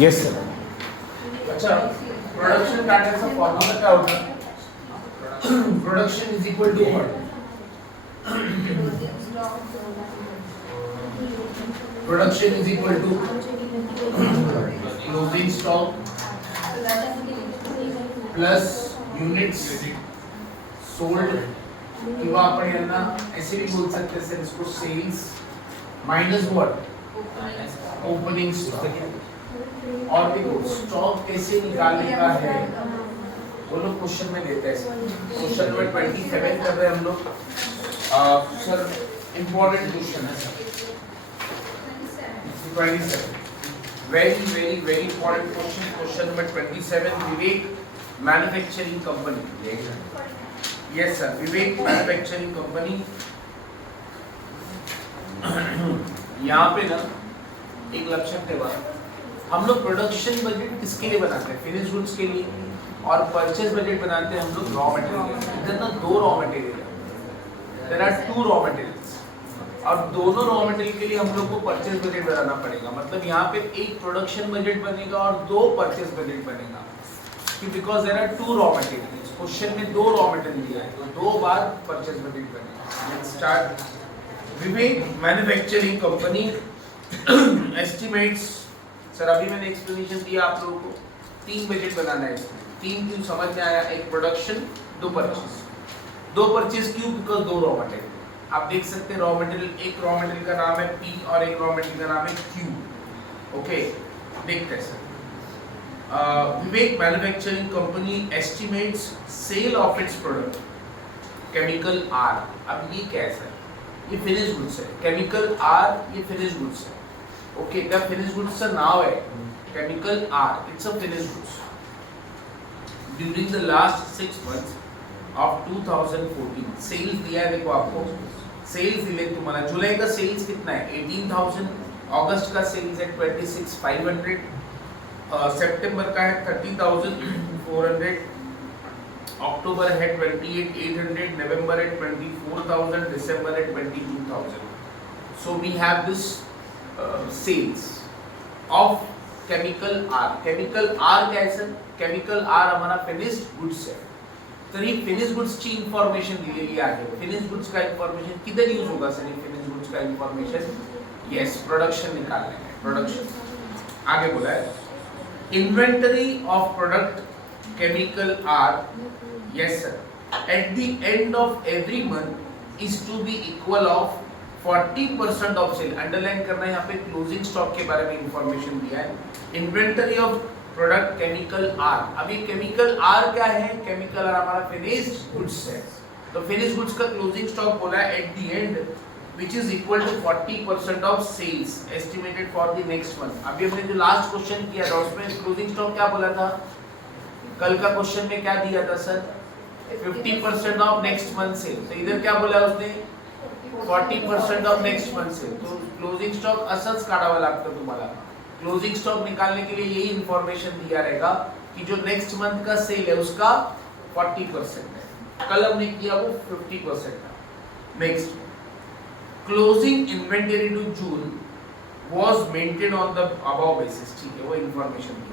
Yes sir. अच्छा, production काढण्याचा formula काय होता? Production is equal to what? Production is equal to closing stock plus units sold, किंवा अपन यांना ऐसे भी बोल सकते हैं इसको, sales minus what? Opening stock. और देखो स्टॉक कैसे निकालने का है वो लोग क्वेश्चन में देते हैं. क्वेश्चन नंबर 27 कर रहे हैं हम लोग. सर इंपॉर्टेंट क्वेश्चन है sir. 27 very important question. Question number 27, विवेक manufacturing company. Yes sir, Vivek manufacturing company. यहाँ पे ना एक लक्षण देवा, हम लोग प्रोडक्शन बजट किसके लिए बनाते हैं? फिनिश गुड्स के लिए. और परचेज बजट बनाते हैं हम लोग रॉ मटेरियल. इधर ना दो रॉ मटेरियल है, there are two raw materials, और दोनों रॉ मटेरियल के लिए हम लोग को परचेज बजट बनाना पड़ेगा. मतलब यहाँ पे एक प्रोडक्शन बजट बनेगा और दो परचेज बजट बनेगा, because there are two raw materials. Question में दो रॉ मटेरियल दिया है तो दो बार परचेज बजट बनेगा. Let's start. Vivek manufacturing company estimates. Sir अभी मैंने एक्सप्लेनेशन दिया आप लोगों को. तीन बजट बनाना है. तीन क्यों समझ में आया? एक प्रोडक्शन, दो परचेज. दो परचेज क्यों? बिकॉज दो रॉ मटेरियल. आप देख सकते हैं रॉ मटेरियल, एक रॉ मटेरियल का नाम है P और एक रॉ मटेरियल का नाम है Q. ओके, देखते हैं sir. Vivek manufacturing company estimates sale of its product chemical R. अब ये क्या है सर? ये फिनिश गुड्स है. केमिकल R ये फिनिश गुड्स है. ओके, द फिनिश गुड्स का नाम है chemical R. It's a finish goods. During the last 6 months of 2014 sales दिया है. देखो आपको सेल्स दिले तुम्हारा. जुलाई का सेल्स कितना है? 18,000. अगस्त का सेल्स है 26,500. सितंबर का है 30,400. अक्टूबर है 28,800. नवंबर है 24,000. दिसंबर है 22,000. So we have this sales of chemical R. Chemical R क्या है सर? केमिकल R हमारा फिनिश्ड गुड्स है. तर ही फिनिश गुड्स ची इन्फॉर्मेशन दिलेली आहे. फिनिश गुड्स का इन्फॉर्मेशन किधर यूज होगा सर? फिनिश गुड्स का इन्फॉर्मेशन यस प्रोडक्शन निकालने में. प्रोडक्शन आगे बोला है inventory of product chemical R. Yes sir, at the end of every month is to be equal of 40% off sale. Underline करना है यहाँ पे क्लोजिंग स्टॉक के बारे में इंफॉर्मेशन दिया है. Inventory of product chemical R. अभी केमिकल R क्या है? केमिकल R हमारा फिनिश्ड गुड्स है. तो फिनिश गुड्स का क्लोजिंग स्टॉक बोला है at the end which is equal to 40% of sales estimated for the next month. अभी हमने जो लास्ट क्वेश्चन किया था उसमें क्लोजिंग स्टॉक क्या बोला था? कल का क्वेश्चन में क्या दिया था sir? 50% of next month sale. तो इधर क्या बोला उसने? 40% ऑफ नेक्स्ट मंथ सेल. तो क्लोजिंग स्टॉक असंच काढावा लागतं तुम्हाला. क्लोजिंग स्टॉक निकालने के लिए यही इंफॉर्मेशन दिया रहेगा कि जो नेक्स्ट मंथ का सेल है उसका 40% है. कल हमने किया वो 50% था. Next, closing inventory to June was maintained on the above basis. ठीक है, वो इंफॉर्मेशन दी.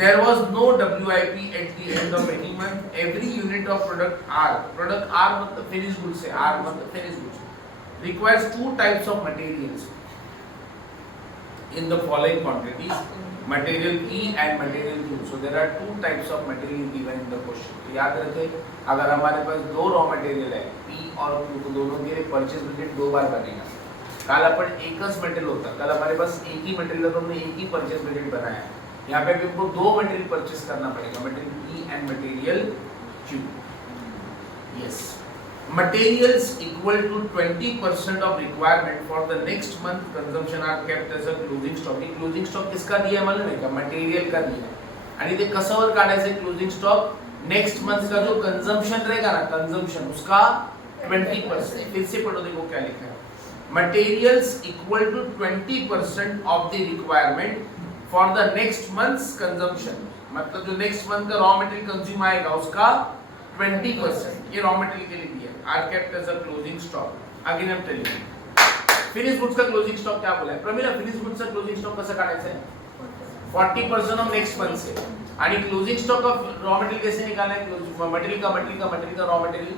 There was no WIP at the end of any month. Every unit of product R मतलब finished goods है. R मतलब finished goods requires two types of materials in the following quantities: material P and material Q. So there are two types of material given in the question. तो याद रखें, अगर हमारे पास दो raw material है P और Q, तो दोनों के लिए परचेज बजट दो बार बनेगा. कल अपन एकच मटेरियल होता, कल हमारे पास एक ही मटेरियल था तो हमने एक ही परचेज बजट बनाया. यहाँ पे भी हमको दो मटेरियल परचेज करना पड़ेगा, material P and material Q. Yes, materials equal to 20% of requirement for the next month consumption are kept as a closing stock. ये closing stock किसका दिया है मालूम है क्या? मटेरियल का दिया है. आणि ते कशावर काढायचं क्लोजिंग स्टॉक? नेक्स्ट मंथ का जो कंजम्पशन रहेगा ना, कंजम्पशन उसका 20%. फिर से पढ़ो, देखो क्या लिखा है. materials equal to 20% of the requirement for the next month's consumption. मतलब जो नेक्स्ट मंथ का रॉ मटेरियल कंज्यूम आएगा उसका 20% ये रॉ मटेरियल के लिए दिया है. Are kept as a closing stock. Again I am telling you finish goods का क्लोजिंग स्टॉक क्या बोला है प्रमिला? फिनिश गुड्स का क्लोजिंग स्टॉक कसं काढायचं आहे? 40% ऑफ नेक्स्ट मंथ से। आणि closing stock of raw material कैसे निकालना है? मटेरियल का रॉ मटेरियल,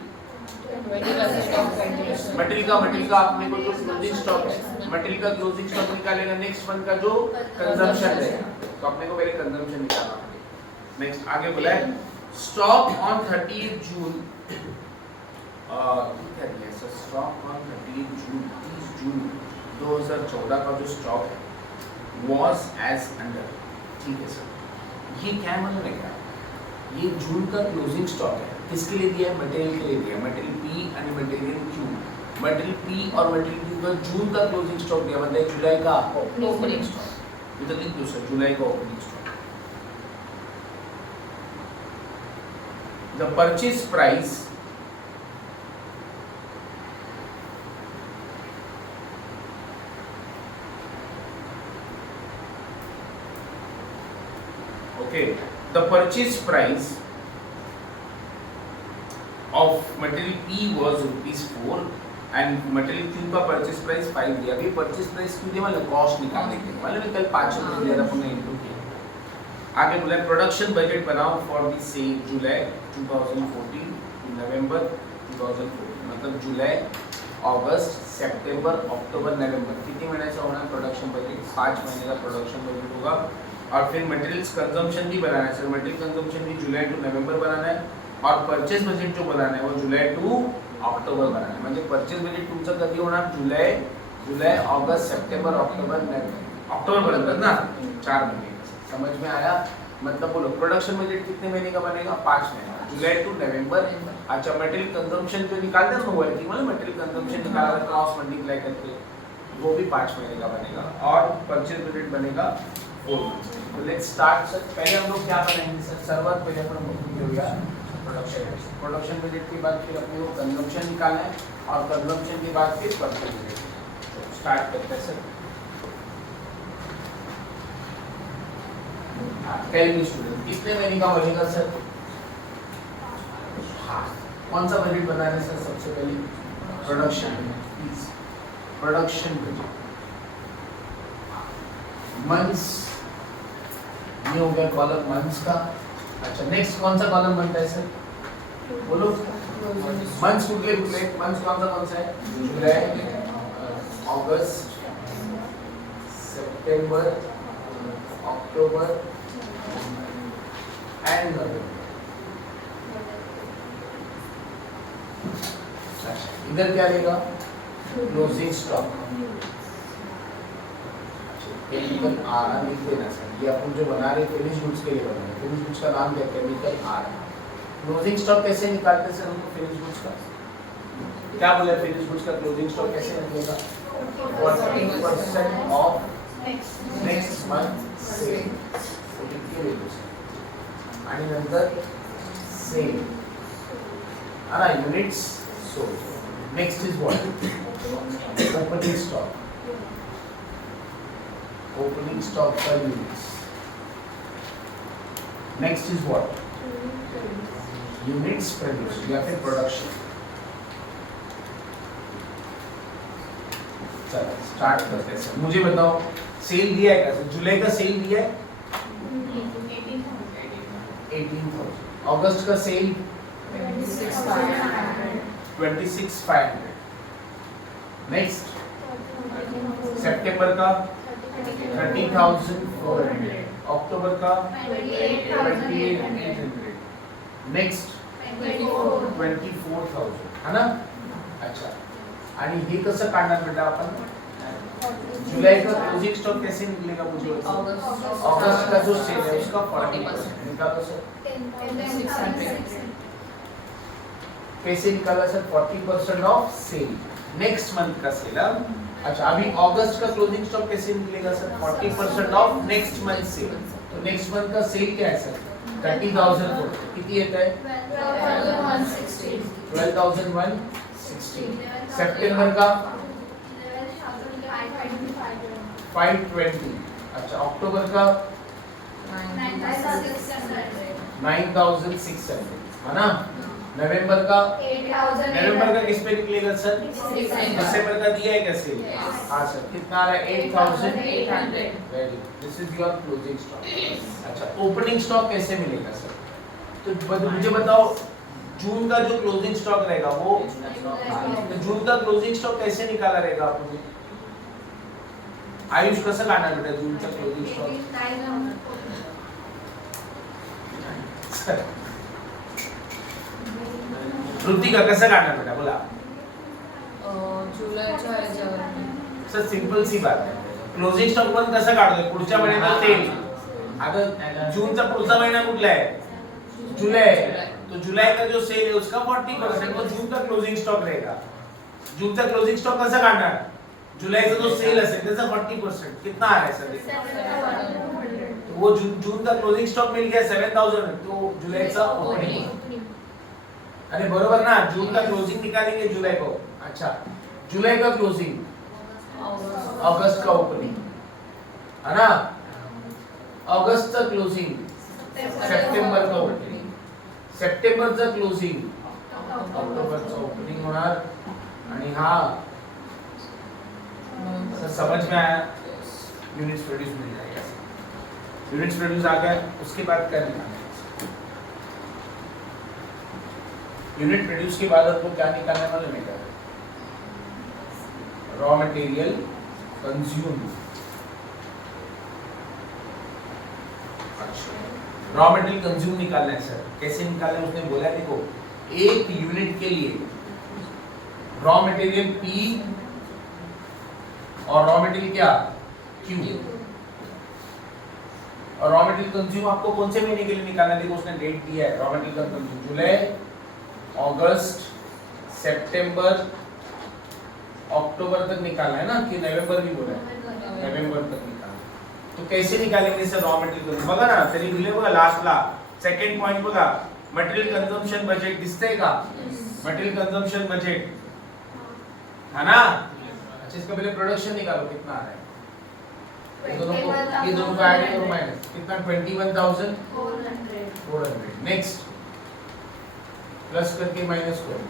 मटेरियल का अपने को जो क्लोजिंग स्टॉक है, मटेरियल का क्लोजिंग स्टॉक निकालेगा नेक्स्ट मंथ का जो कंजम्पशन है, तो अपने को पहले कंजम्पशन निकालना पड़ेगा। नेक्स्ट आगे बोला है स्टॉक ऑन 30 जून, क्या दिया है सर? स्टॉक ऑन 30 जून 2014 का जो स्टॉक है was as under, ठीक है सर। ये क्या मतलब है? क्या ये जून का क्लोजिंग स्टॉक है, किसके लिए दिया है? मटेरियल के लिए दिया है, मटेरियल पी और मटेरियल क्यू। मटेरियल पी और मटेरियल क्यू का जून का क्लोजिंग स्टॉक दिया, मतलब जुलाई का ओपनिंग स्टॉक। इधर लिख दो सर, जुलाई का opening stock. The purchase price the purchase price of material P was ₹4 and material Q का purchase price 5 दिया। अभी purchase price क्यों दिया? मतलब कॉस्ट निकालने के लिए, मतलब कल 5 रुपए दिया था हमने इनटू किया। आगे बोला प्रोडक्शन बजट बनाओ फॉर द सेम जुलाई 2014 नवंबर 2014, मतलब जुलाई अगस्त सितंबर अक्टूबर नवंबर, कितने महीने से होना है प्रोडक्शन बजट? 5 महीने का प्रोडक्शन बजट होगा। और फिर मटेरियल्स कंजम्पशन भी बनाना है सर, मटेरियल कंजम्पशन भी जुलाई टू नवंबर बनाना है, और परचेज बजेट जो बनाना है वो जुलाई टू ऑक्टोबर बनाना है। म्हणजे परचेज बजेट तुमचं कधी होणार? जुलाई अगस्त सितंबर अक्टूबर नवंबर, अक्टूबर पर्यंत ना, 4 महीने। समझ में आया? मतलब बोलो प्रोडक्शन बजेट कितने महीने का बनेगा? 5 महीने, जुलाई टू नवंबर। अच्छा मटेरियल कंजम्पशन जो निकालते हैं ना वर्किंग वाला, मटेरियल कंजम्पशन निकाला क्रॉस मल्टीप्लाई करके, वो भी 5 महीने का बनेगा, और परचेज बजेट बनेगा 4 मंथ्स। तो लेट्स स्टार्ट सर। पहले हम लोग क्या बनाएंगे सर? सर्वात पहले अपन हो गया प्रोडक्शन बजट के बाद फिर अपने को कंजम्पशन निकालना है, और कंजम्पशन के बाद फिर परचेज बजट। स्टार्ट करते हैं सर। टेल स्टूडेंट कितने महीने का बनेगा सर? हाँ, कौन सा बजट बनाना है सर? सबसे पहले प्रोडक्शन बजट, मंथ्स, ये हो गया कॉलम मंथ्स का। अच्छा नेक्स्ट कौन सा कॉलम बनता है सर? बोलो मंथ्स कुठले मंथ्स कौन सा है? जुलाई अगस्त सितंबर अक्टूबर एंड नवंबर। इधर क्या लेगा? Closing stock. केमिकल आर लिख देना सर, ये अपन जो बना रहे फिनिश गुड्स के लिए बना रहे, फिनिश गुड्स का नाम क्या? Chemical are. क्लोजिंग स्टॉक कैसे निकालते हैं सर हमको? फिनिश गुड्स का क्या बोला? फिनिश गुड्स का क्लोजिंग स्टॉक कैसे निकलेगा? 40% ऑफ नेक्स्ट मंथ सेल, आणि नंतर सेल आना units sold. Next is what? Opening stock, opening stock per units. Next is what? Units produced या फिर production। चलो स्टार्ट करते हैं सर। मुझे बताओ सेल दिया है क्या? जुलाई का सेल दिया है 18,000। अगस्त का सेल 26,500। नेक्स्ट सितंबर का 30,400, अक्टूबर का 28,800, नेक्स्ट 24,000 है ना? अच्छा आणि हे कसं काढणार बेटा आपण? जुलाई का क्लोजिंग स्टॉक कैसे निकलेगा? मुझे अगस्त का जो सेल है उसका 40% निकालो सर। कैसे निकाला sir? 40% off sale, next month का सेल। अच्छा अभी अगस्त का क्लोजिंग स्टॉक कैसे निकलेगा sir? 40% of next month sale. तो नेक्स्ट मंथ का सेल क्या है सर? 30,000 कितनी आता है? 12,160। सितंबर का 520। अच्छा अक्टूबर का 9,600 है ना? नवंबर का 8,000 नवंबर का किस पे निकलेगा सर? दिसंबर का दिया है कैसे? हाँ सर, कितना आ रहा है? 8,800। Very good, this is your closing stock. अच्छा, ओपनिंग स्टॉक कैसे मिलेगा सर? तो मुझे बताओ, जून का जो क्लोजिंग स्टॉक रहेगा वो, तो जून का क्लोजिंग स्टॉक कैसे निकाला रहेगा आपने? आयुष कसं काढणार बेटा जून का क्लोजिंग स्टॉक? ऋतिका कसं काढणार बेटा बोला? जुलैच्या ह्याच्यावर सर सिंपल सी बात आहे, क्लोजिंग स्टॉक पण कसं काढतोय? पुढच्या महिन्यात सेल, आता जूनचा पुढचा महिना कुठला आहे? जुलाई। तो जुलाई का जो सेल है उसका 40%, वो जून का क्लोजिंग स्टॉक रहेगा। जून का क्लोजिंग स्टॉक कैसा काढणार? जुलाई का जो सेल असेल त्याचा 40%, कितना आ रहा है सर? तो वो जून का क्लोजिंग स्टॉक मिल गया 7,000, तो जुलाई का ओपनिंग। अरे बरोबर ना, जून का क्लोजिंग निकालेंगे जुलाई को। अच्छा, जुलाई का क्लोजिंग, अगस्त का ओपनिंग है ना, अगस्त का क्लोजिंग, सप्टेंबर का ओपनिंग, सप्टेंबरचं क्लोजिंग, ऑक्टोबरचं ओपनिंग होणार। आणि हा समझ में आया? यूनिट्स प्रोड्यूस मिल जाएगा, यूनिट्स प्रोड्यूस आ गया, उसके बाद क्या निकालना है? यूनिट प्रोड्यूस के बाद आपको क्या निकालने वाले में क्या? Raw material consume. Raw material consume निकालना है सर, कैसे निकालना है उसने बोला है, देखो एक यूनिट के लिए रॉ मटेरियल P और रॉ मटेरियल क्या Q, और रॉ मटेरियल कंज्यूम आपको कौन से महीने के लिए निकालना है? देखो उसने डेट दिया है, रॉ मटेरियल का कंज्यूम जुलाई, अगस्त, सितंबर, अक्टूबर तक निकालना है ना, कि नवंबर भी बोला है? नवंबर तक निकालना। तो कैसे निकालेंगे सर रॉ मटेरियल? बघा ना, तरी दिले बघा लास्टला सेकंड पॉइंट बघा, मटेरियल कंजम्पशन बजेट दिसतंय का? मटेरियल कंजम्पशन बजेट है ना। अच्छा, इसका पहले प्रोडक्शन निकालो, कितना आ रहा है? ये दोनों को ऐड करो, माइनस कितना? 21,400। नेक्स्ट प्लस करके माइनस करो,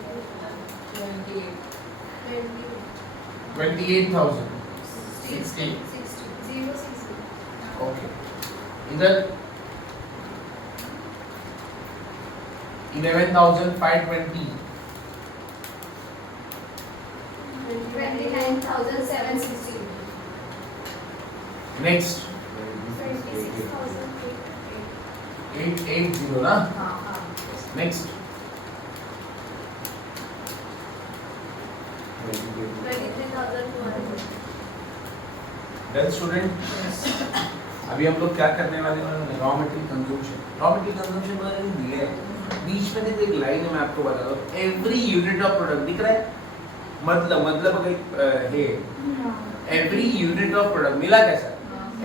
28,060। ओके, इधर 11,520, 29,760। नेक्स्ट 880 ना। नेक्स्ट 23,200। वेल स्टूडेंट, अभी हम लोग क्या करने वाले हैं? Raw material consumption. Raw material consumption मैंने दिया है, बीच में देखो एक लाइन है, मैं आपको बता दूं, एवरी यूनिट ऑफ प्रोडक्ट दिख रहा है, मतलब एक हे एवरी यूनिट ऑफ प्रोडक्ट मिला कैसा?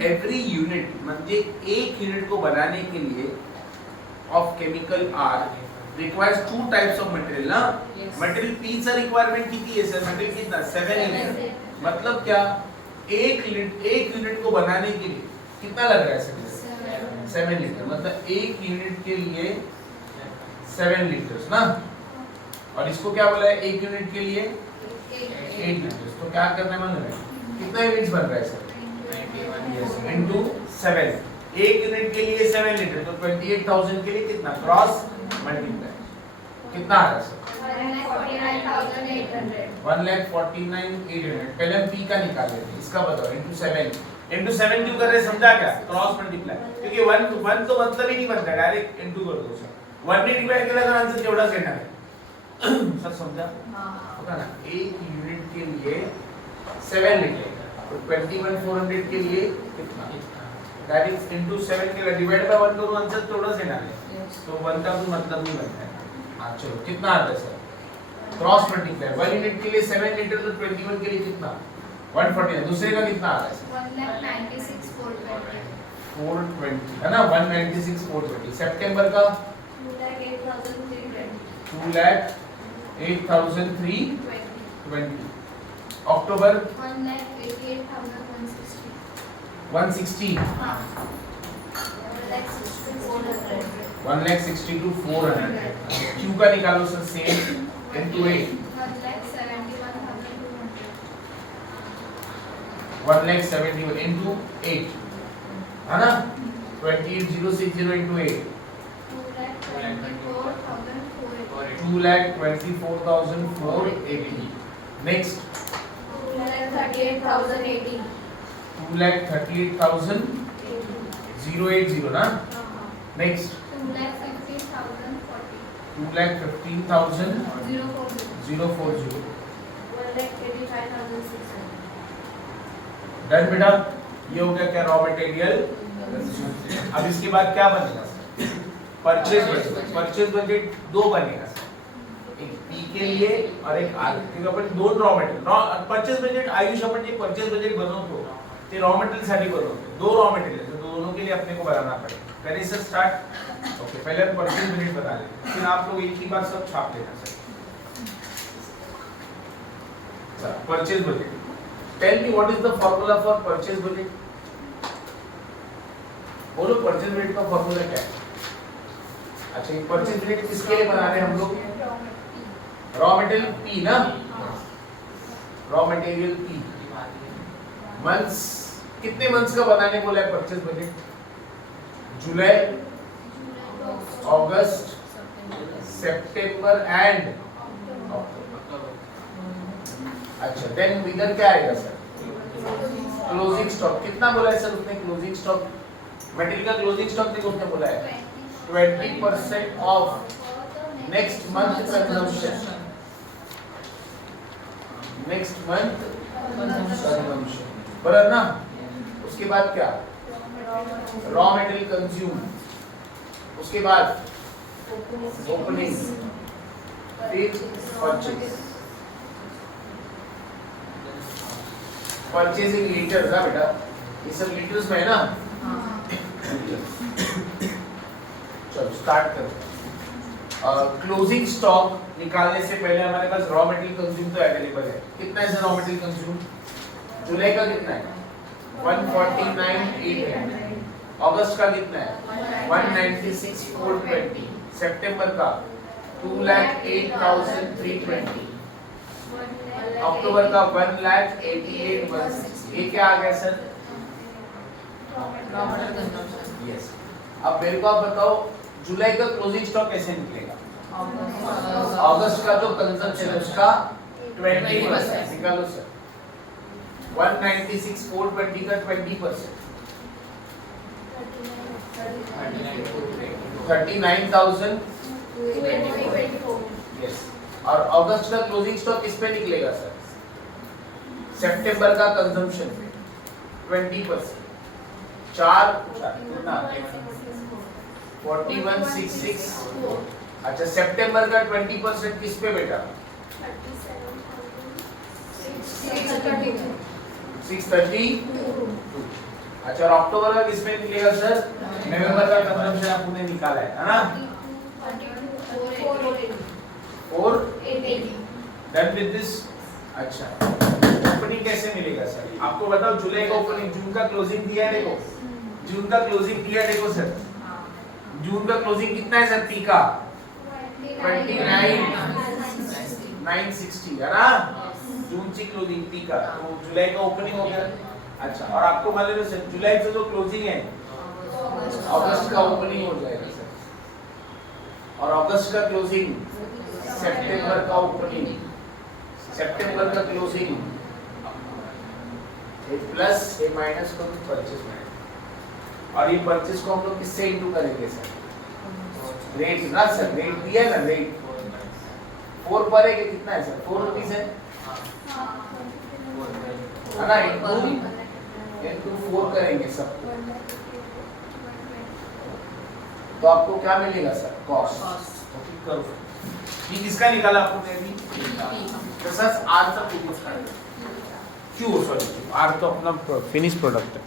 एवरी यूनिट म्हणजे एक यूनिट को बनाने के लिए of chemical are requires 2 types of material ना। मटेरियल P चा रिक्वायरमेंट किती है सर? मटेरियल कितना? 7 यूनिट। मतलब क्या, एक यूनिट को बनाने के लिए कितना लग रहा है सर? 7 लीटर। मतलब एक यूनिट के लिए 7 लीटर्स ना, और इसको क्या बोला है? एक यूनिट के लिए 8 लीटर्स। तो क्या करने वाले हैं? कितना यूनिट्स बन रहा है सर? 91 into 7। एक यूनिट के लिए 7 लीटर, तो 28,000 के लिए कितना? क्रॉस मल्टीप्लाई कितना आ रहा है सर? 1,49,800। 1,49,800। पहले हम P का निकाल लेते हैं, इसका बताओ, into 7 क्यों कर रहे हैं? समझा क्या? क्रॉस मल्टीप्लाई, क्योंकि 1 तो मतलब ही नहीं बनता, डायरेक्ट इनटू कर दो सर। 1 ने डिवाइड केला तर आंसर केवढाच येणार आहे सर, समझा? होगा ना, एक यूनिट के लिए 7 लीटर, तो 21,400 के लिए कितना? डायरेक्ट इनटू 7 केला, डिवाइड बाय 1 करूं आंसर तेवढाच येणार आहे, तो 1 का कोई मतलब नहीं बनता है। हाँ चलो, कितना आता है सर? क्रॉस मल्टीप्लाई, 1 यूनिट के लिए 7 लीटर, तो 21 के लिए कितना? 140। दूसरे का कितना आ रहा है सर? 1,96,420 है ना, 196,420। सितंबर का 2,08,320। अक्टूबर 1,88,160। 160। 1,62,400. Q का निकालो सर सेम into 8. 1,71,000 into 8 है ना 28,060 into 8 2,24,480. Next 2,38,080. 2,38,080 ना. Next 2,15,040. 2,15,040. 1,85,600. डन बेटा. ये हो गया क्या रॉ मटेरियल. अब इसके बाद क्या बनेगा परचेज बजट. परचेज बजट दो बनेगा सर, एक पी के लिए और एक आर. क्योंकि आपण दोन raw material purchase budget Ayush आपण जे परचेज बजेट बनवतो ते रॉ मटेरियल साठी बनवतो. दो रॉ मटेरियल तो दोनों के लिए अपने को बनाना पड़ेगा. करें सर स्टार्ट. ओके पहले हम परचेज बजेट बता लेते हैं, फिर आप लोग एक ही बार सब छाप लेना sir. Purchase budget. Tell me what is the formula for purchase budget. बोलो परचेज बजेट का फॉर्मूला क्या है. अच्छा ये परचेज बजेट किसके लिए बना रहे हैं हम लोग. रॉ मटेरियल पी ना. रॉ मटेरियल पी. मंथ्स कितने मंथ्स का बनाने बोला है परचेज बजेट. जुलाई, अगस्त, सितंबर एंड अक्टूबर. अच्छा देन इधर क्या आएगा सर. Closing stock. कितना बोला है सर उसने क्लोजिंग स्टॉक. मटेरियल का क्लोजिंग स्टॉक देखो उसने बोला है 20% of next month consumption. Next month consumption बराबर ना. उसके बाद क्या रॉ मटेरियल कंज्यूम. उसके बाद ओपनिंग फिर परचेज. परचेजिंग लीटर ना बेटा ये सब लीटर्स में है ना. चलो स्टार्ट करो. क्लोजिंग स्टॉक निकालने से पहले हमारे पास रॉ मटेरियल कंज्यूम तो अवेलेबल है. कितना है सर रॉ मटेरियल कंज्यूम. जुलाई का कितना है 149,800. अगस्त का कितना है 196,420. सितंबर का 2,08,320. अक्टूबर का 1,88,160. ये क्या आ गया सर. यस. अब मेरे को आप बताओ जुलाई का क्लोजिंग स्टॉक कैसे निकलेगा. अगस्त का जो कंजम्पशन है उसका 20% निकालो सर. 196,420 का 20% 39,024. यस. और अगस्त का क्लोजिंग स्टॉक किस पे निकलेगा सर. सितंबर का कंजम्पशन पे 20%. चार कितना 41,664. अच्छा सितंबर का 20% किस पे बेटा 632. अच्छा और अक्टूबर का किस पे निकलेगा सर. नवंबर का कंजम्पशन आपने निकाला है ना 480. Done with this. अच्छा ओपनिंग कैसे मिलेगा सर. आपको बताओ जुलाई का ओपनिंग. जून का क्लोजिंग दिया है देखो. जून का क्लोजिंग दिया देखो सर. जून का क्लोजिंग कितना है सर पी का 29,960 है ना. जून की क्लोजिंग पी का. तो जुलाई का ओपनिंग हो गया. अच्छा और आपको मालूम है सर जुलाई से जो क्लोजिंग है अगस्त का ओपनिंग हो जाएगा सर. और अगस्त का क्लोजिंग सितंबर का ओपनिंग. सितंबर का क्लोजिंग प्लस ए माइनस को परचेज में. और ये परचेज को हम लोग किससे इंटू करेंगे सर. रेट ना सर. रेट दिया है ना. रेट 4 पर है कि कितना है सर 4 रुपीस है ना. इंटू 4 करेंगे सब. तो आपको क्या मिलेगा सर कॉस्ट. ओके करो. ये किसका निकाला आपने अभी. तो सर आर का क्यों. सॉरी आर तो अपना फिनिश प्रोडक्ट है.